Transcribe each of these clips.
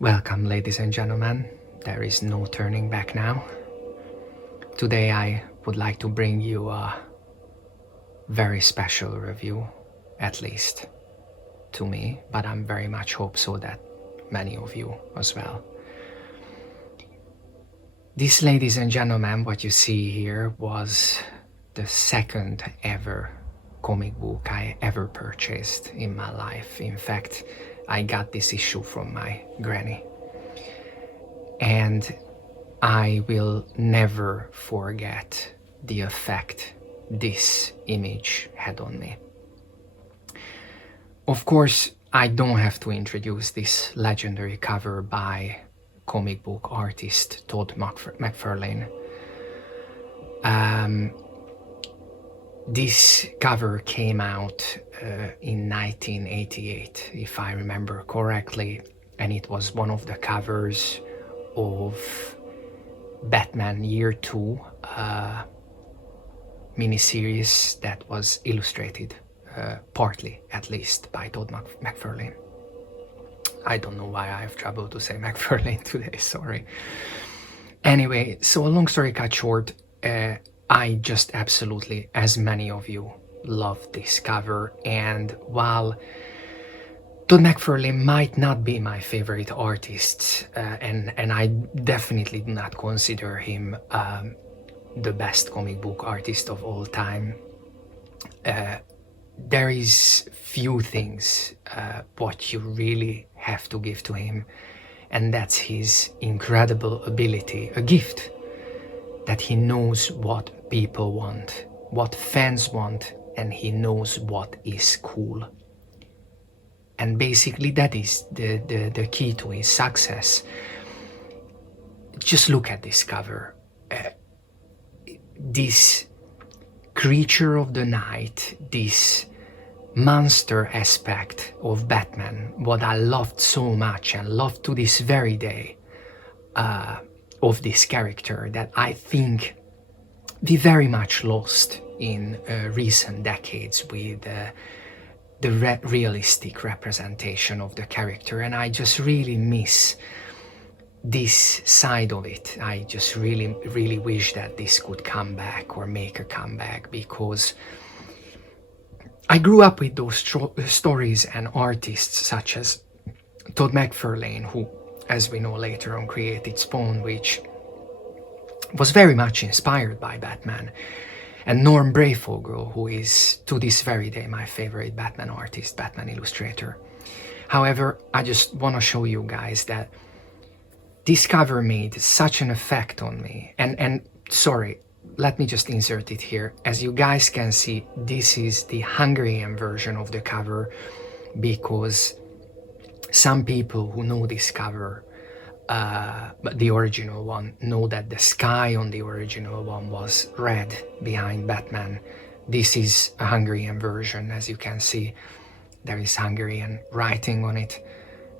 Welcome, ladies and gentlemen. There is no turning back now. Today I would like to bring you a very special review, at least to me, but I'm very much hope so that many of you as well. This, ladies and gentlemen, what you see here was the second ever comic book I ever purchased in my life. In fact, I got this issue from my granny. And I will never forget the effect this image had on me. Of course, I don't have to introduce this legendary cover by comic book artist Todd Mcfarlane. This cover came out in 1988, if I remember correctly, and it was one of the covers of Batman Year 2 miniseries that was illustrated, partly at least, by Todd Mcfarlane. I don't know why I have trouble to say Mcfarlane today, sorry. Anyway, so a long story cut short, I just absolutely, as many of you, love this cover, and while Todd Mcfarlane might not be my favorite artist, and I definitely do not consider him the best comic book artist of all time, there is few things what you really have to give to him, and that's his incredible ability, a gift, that he knows what people want, what fans want, and he knows what is cool. And basically that is the key to his success. Just look at this cover. This creature of the night, this monster aspect of Batman, what I loved so much and love to this very day of this character, that I think we very much lost in recent decades with the realistic representation of the character, and I just really miss this side of it. I just really wish that this could come back or make a comeback, because I grew up with those stories and artists such as Todd Mcfarlane, who, as we know later on, created Spawn, which was very much inspired by Batman, and Norm Breyfogle, who is to this very day my favorite Batman artist, Batman illustrator. However, I just want to show you guys that this cover made such an effect on me, and sorry, let me just insert it here. As you guys can see, this is the Hungarian version of the cover, because some people who know this cover, but the original one, know that the sky on the original one was red behind Batman. This is a Hungarian version. As you can see, there is Hungarian writing on it,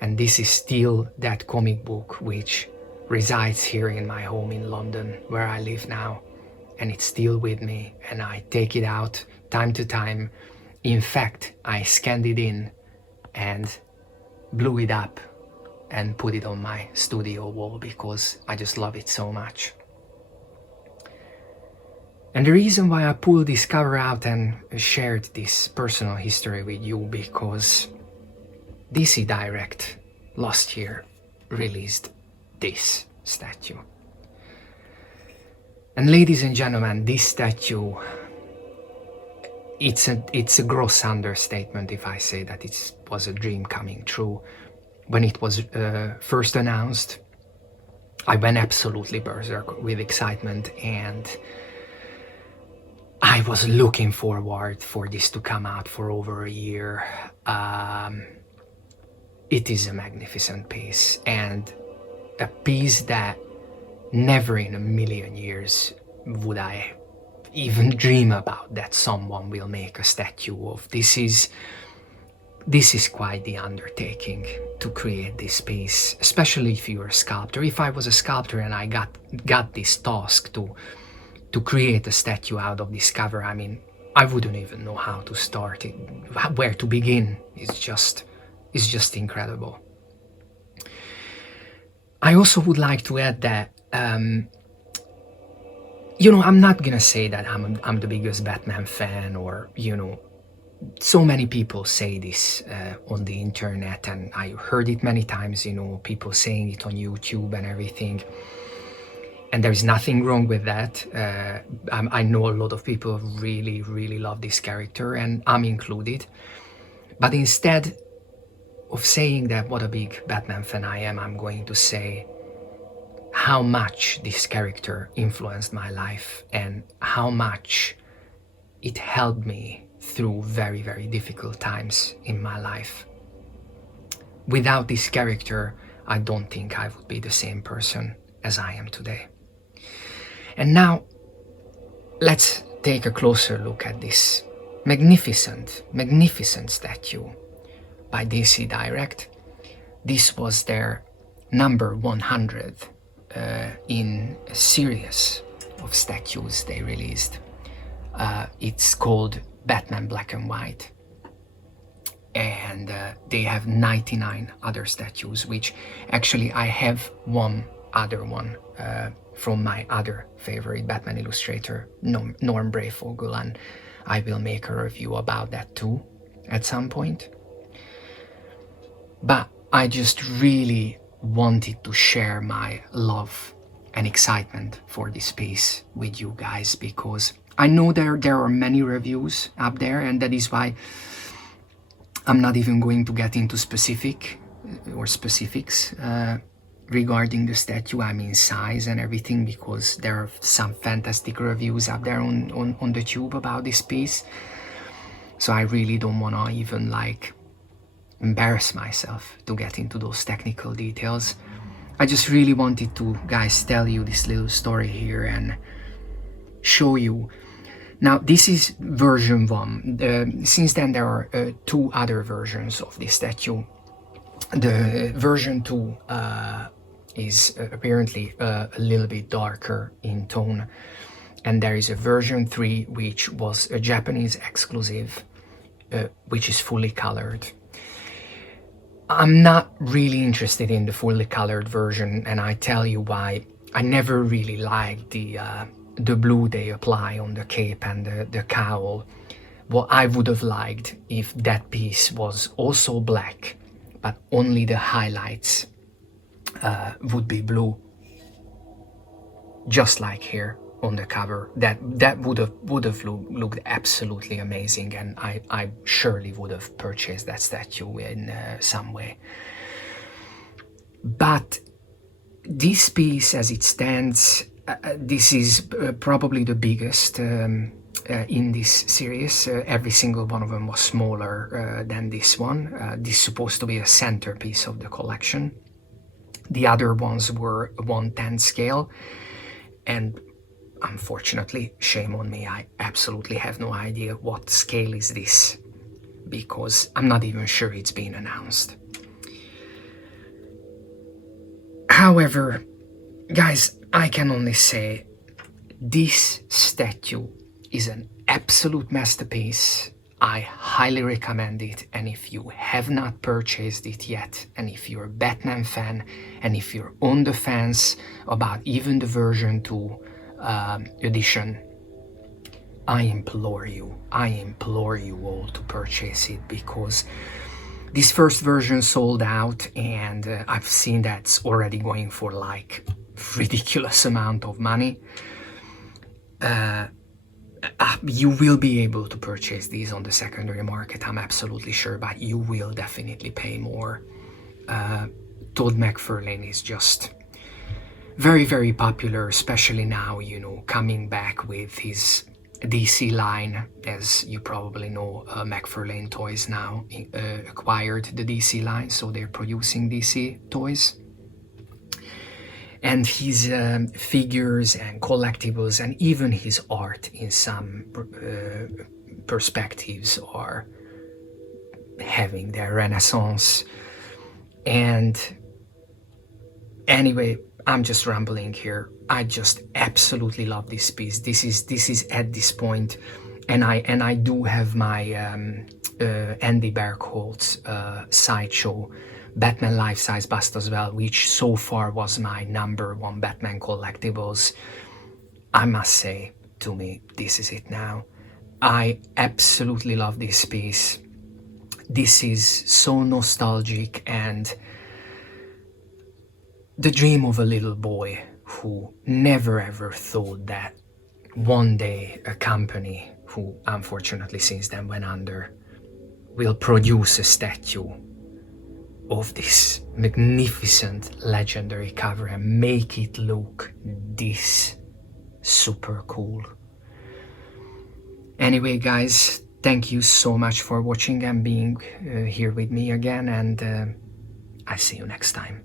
and this is still that comic book which resides here in my home in London, where I live now, and it's still with me, and I take it out time to time. In fact, I scanned it in and blew it up and put it on my studio wall, because I just love it so much. And the reason why I pulled this cover out and shared this personal history with you, because DC Direct last year released this statue. And ladies and gentlemen, this statue, it's a gross understatement if I say that it was a dream coming true. When it was first announced, I went absolutely berserk with excitement, and I was looking forward for this to come out for over a year. It is a magnificent piece, and a piece that never in a million years would I even dream about that someone will make a statue of. This is quite the undertaking to create this piece, especially if you're a sculptor. If I was a sculptor and I got this task to create a statue out of this cover, I mean, I wouldn't even know how to start it, where to begin. It's just incredible. I also would like to add that, you know, I'm not gonna say that I'm the biggest Batman fan, or, you know, so many people say this on the internet, and I heard it many times, you know, people saying it on YouTube and everything. And there's nothing wrong with that. I know a lot of people really, really love this character, and I'm included. But instead of saying that what a big Batman fan I am, I'm going to say how much this character influenced my life and how much it helped me through very, very difficult times in my life. Without this character, I don't think I would be the same person as I am today. And now, let's take a closer look at this magnificent, magnificent statue by DC Direct. This was their number 100 in a series of statues they released. It's called Batman Black and White. And they have 99 other statues, which actually I have one other one from my other favorite Batman illustrator, Norm Breyfogle, and I will make a review about that too at some point. But I just really wanted to share my love and excitement for this piece with you guys, because I know there are many reviews up there, and that is why I'm not even going to get into specifics regarding the statue, I mean size and everything, because there are some fantastic reviews up there on the tube about this piece. So I really don't want to even like embarrass myself to get into those technical details. I just really wanted to, guys, tell you this little story here and show you. Now, this is version 1. Since then, there are 2 other versions of this statue. The version 2 is apparently a little bit darker in tone, and there is a version 3 which was a Japanese exclusive, which is fully colored. I'm not really interested in the fully colored version, and I tell you why. I never really liked the blue they apply on the cape and the cowl. What I would have liked if that piece was also black, but only the highlights would be blue, just like here on the cover. That would have looked absolutely amazing, and I surely would have purchased that statue in some way. But this piece, as it stands, this is probably the biggest in this series. Every single one of them was smaller than this one. This is supposed to be a centerpiece of the collection. The other ones were 1/10 scale, and unfortunately, shame on me, I absolutely have no idea what scale is this, because I'm not even sure it's been announced. However, guys, I can only say this statue is an absolute masterpiece. I highly recommend it, and if you have not purchased it yet, and if you're a Batman fan, and if you're on the fence about even the version 2 edition, I implore you all to purchase it, because this first version sold out, and I've seen that's already going for like ridiculous amount of money. You will be able to purchase these on the secondary market, I'm absolutely sure, but you will definitely pay more. Todd Mcfarlane is just very, very popular, especially now, you know, coming back with his DC line. As you probably know, Mcfarlane Toys now acquired the DC line, so they're producing DC toys. And his figures and collectibles, and even his art in some perspectives, are having their renaissance. And anyway, I'm just rambling here. I just absolutely love this piece. This is at this point, and I do have my Andy Bergholtz sideshow Batman life-size bust as well, which so far was my #1 Batman collectibles. I must say, to me, this is it now. I absolutely love this piece. This is so nostalgic and the dream of a little boy who never ever thought that one day a company, who unfortunately since then went under, will produce a statue of this magnificent legendary cover and make it look this super cool. Anyway guys, thank you so much for watching and being here with me again, and I'll see you next time.